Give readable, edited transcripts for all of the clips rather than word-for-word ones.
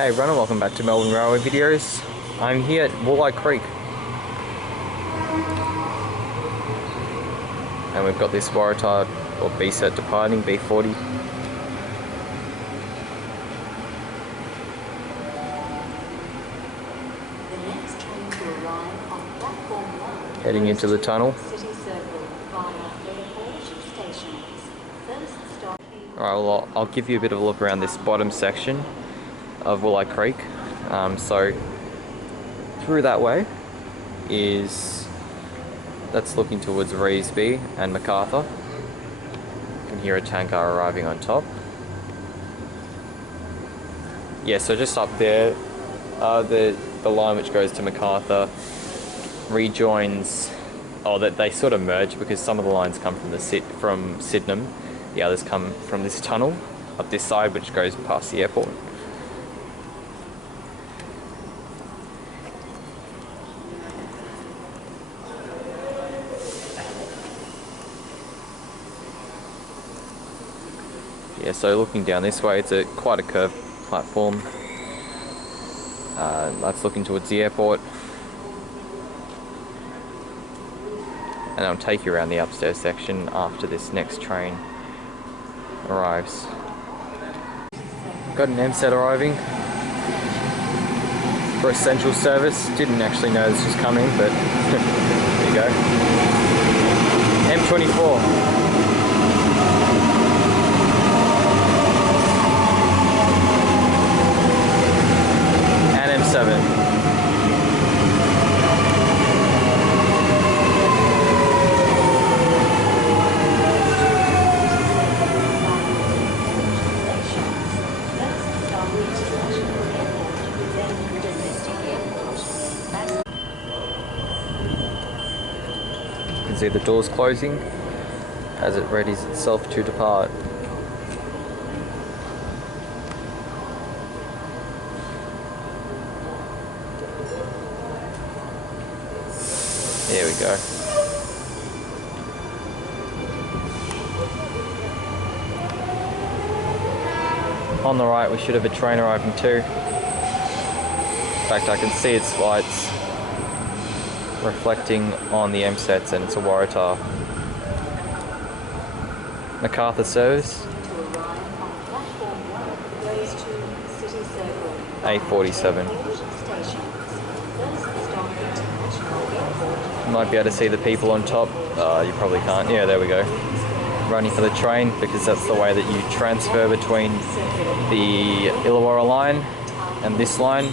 Hey everyone, welcome back to Melbourne Railway videos. I'm here at Wolli Creek. And we've got this Waratah or B-set departing, B40. Heading into the tunnel. Alright, well I'll give you a bit of a look around this bottom section of Wolli Creek. So through that way that's looking towards Revesby and MacArthur. You can hear a tanker arriving on top. Yeah, so just up there, the line which goes to MacArthur rejoins. That they sort of merge because some of the lines come from Sydenham, the others come from this tunnel up this side which goes past the airport. Yeah, so looking down this way, it's quite a curved platform. That's looking towards the airport. And I'll take you around the upstairs section after this next train arrives. Got an M-set arriving for essential service. Didn't actually know this was coming, but there you go. M24. And M7. You can see the doors closing as it readies itself to depart. There we go. On the right we should have a train arriving too. In fact, I can see its lights reflecting on the M-sets, and it's a Waratah. MacArthur service. A47. You might be able to see the people on top. You probably can't. Yeah, there we go. Running for the train because that's the way that you transfer between the Illawarra line and this line.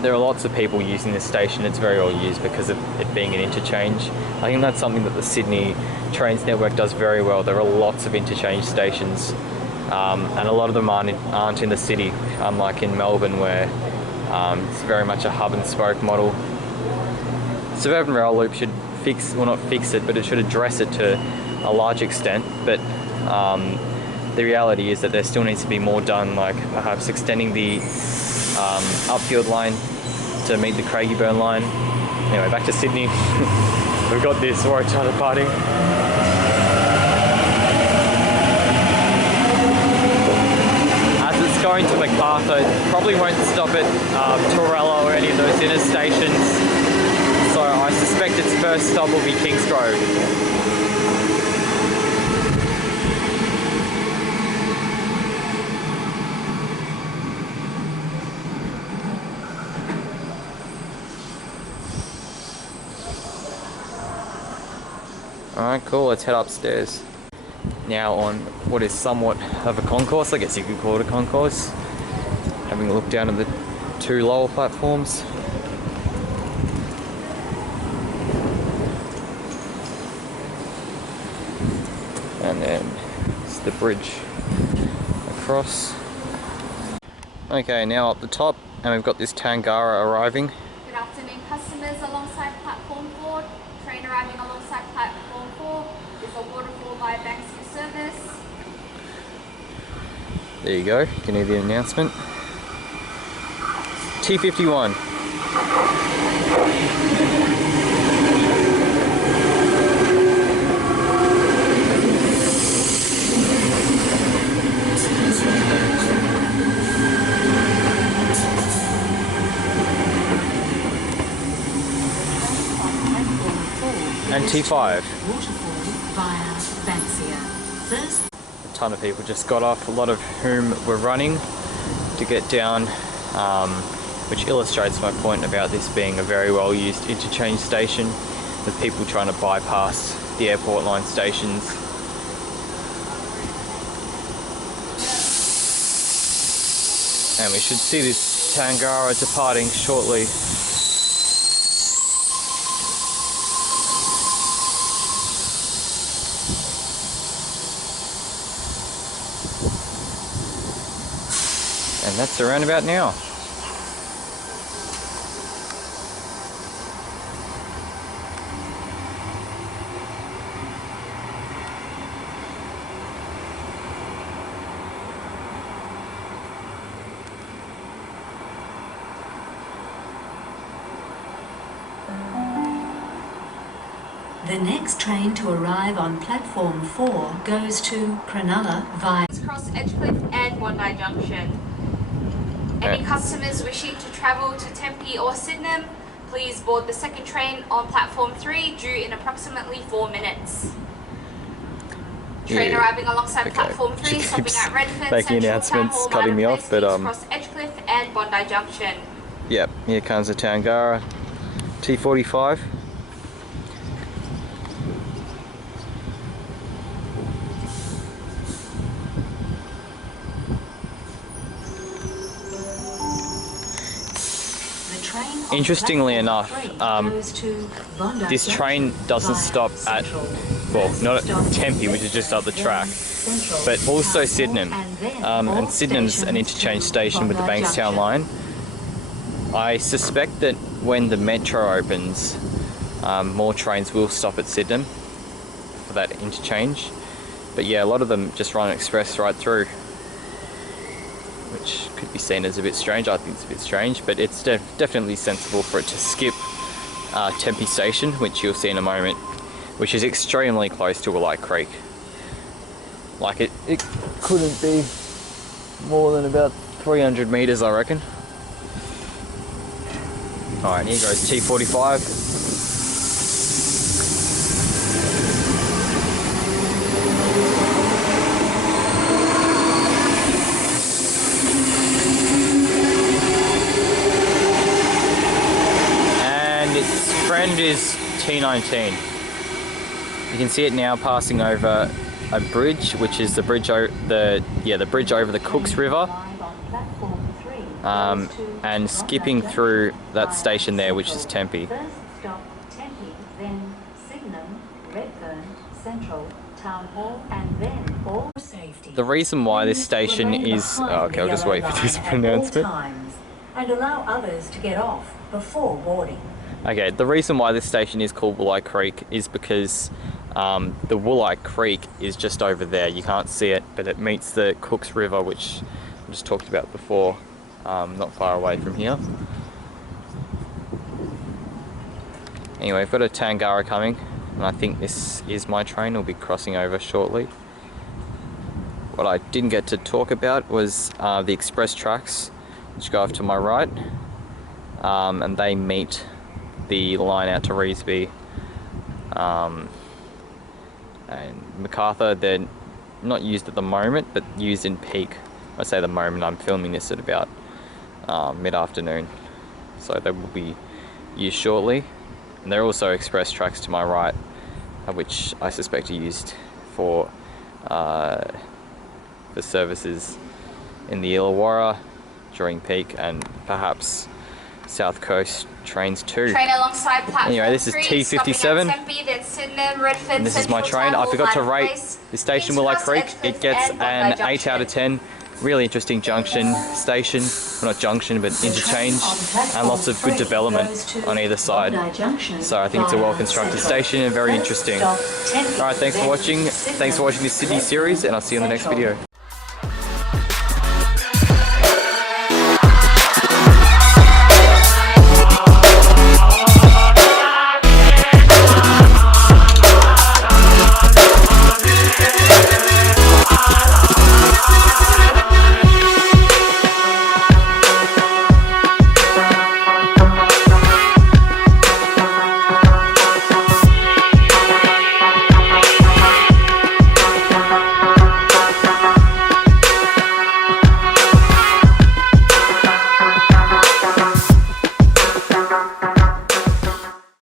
There are lots of people using this station. It's very well used because of it being an interchange. I think that's something that the Sydney Trains network does very well. There are lots of interchange stations, and a lot of them aren't in the city, unlike in Melbourne where it's very much a hub and spoke model. Suburban Rail Loop should not fix it, but it should address it to a large extent. But the reality is that there still needs to be more done, like perhaps extending the upfield line to meet the Craigieburn line. Anyway, back to Sydney. We've got this Waratah departing. As it's going to MacArthur, it probably won't stop at Torella or any of those inner stations. So I suspect its first stop will be Kingsgrove. Alright, cool, let's head upstairs. Now on what is somewhat of a concourse, I guess you could call it a concourse. Having a look down at the two lower platforms. And then it's the bridge across. Okay, now up the top, and we've got this Tangara arriving. Good afternoon customers alongside platform 4. Train arriving alongside platform 4 is a waterfall by Banksville service. There you go, you can hear the announcement. T51. and T5. Waterfall via Banksia. First, A ton of people just got off, a lot of whom were running to get down, which illustrates my point about this being a very well used interchange station, with people trying to bypass the airport line stations. And we should see this Tangara departing shortly. And that's around about now. the next train to arrive on platform 4 goes to Cronulla via Cross Edgecliff and Bondi Junction. Any customers wishing to travel to Tempe or Sydenham, please board the second train on platform 3 due in approximately 4 minutes. Train arriving alongside platform 3, She stopping keeps at Redfern, making Central, announcements, Town Hall, cutting me Martin off, Place, but Kings Cross Edgecliff and Bondi Junction. Yep, here comes the Tangara T45. Interestingly enough, this train doesn't stop at, well, not at Tempe, which is just up the track, but also Sydenham. And Sydenham's an interchange station with the Bankstown line. I suspect that when the metro opens, more trains will stop at Sydenham for that interchange. But yeah, a lot of them just run express right through, which could be seen as a bit strange. I think it's a bit strange, but it's definitely sensible for it to skip Tempe Station, which you'll see in a moment, which is extremely close to Wolli Creek. Like it couldn't be more than about 300 metres, I reckon. Alright, here goes T45. Friend is T19. You can see it now passing over a bridge, which is the bridge over the bridge over the Cooks River, and skipping through that station there, which is Tempe. First stop Tempe, then Sydenham, Redfern, Central, Town Hall, and then all safety. The reason why this station is okay, I'll just wait for this pronouncement. And allow others to get off before boarding. Okay, the reason why this station is called Wolli Creek is because the Wolli Creek is just over there. You can't see it, but it meets the Cooks River, which I just talked about before, not far away from here. Anyway, I've got a Tangara coming, and I think this is my train. It'll be crossing over shortly. What I didn't get to talk about was the express tracks, which go off to my right, and they meet the line out to Revesby and Macarthur. They're not used at the moment, but used in peak. I say the moment, I'm filming this at about mid-afternoon, so they will be used shortly. And there are also express tracks to my right, which I suspect are used for services in the Illawarra during peak, and perhaps South Coast trains too. Train alongside platform Anyway, this is 3, T57, Tempe, then Sydenham, Redfern, and this is my Central, train. Town I Hall, forgot to Martin rate Place, the station Kings Wolli Cross, Creek. Edgecliff, It gets and Bondi an 8 Junction. out of 10. Really interesting junction station. Well, not junction, but interchange, and lots of good development on either side. So I think it's a well constructed station and very interesting. Alright, thanks for watching. Thanks for watching this Sydney series, and I'll see you in the next video.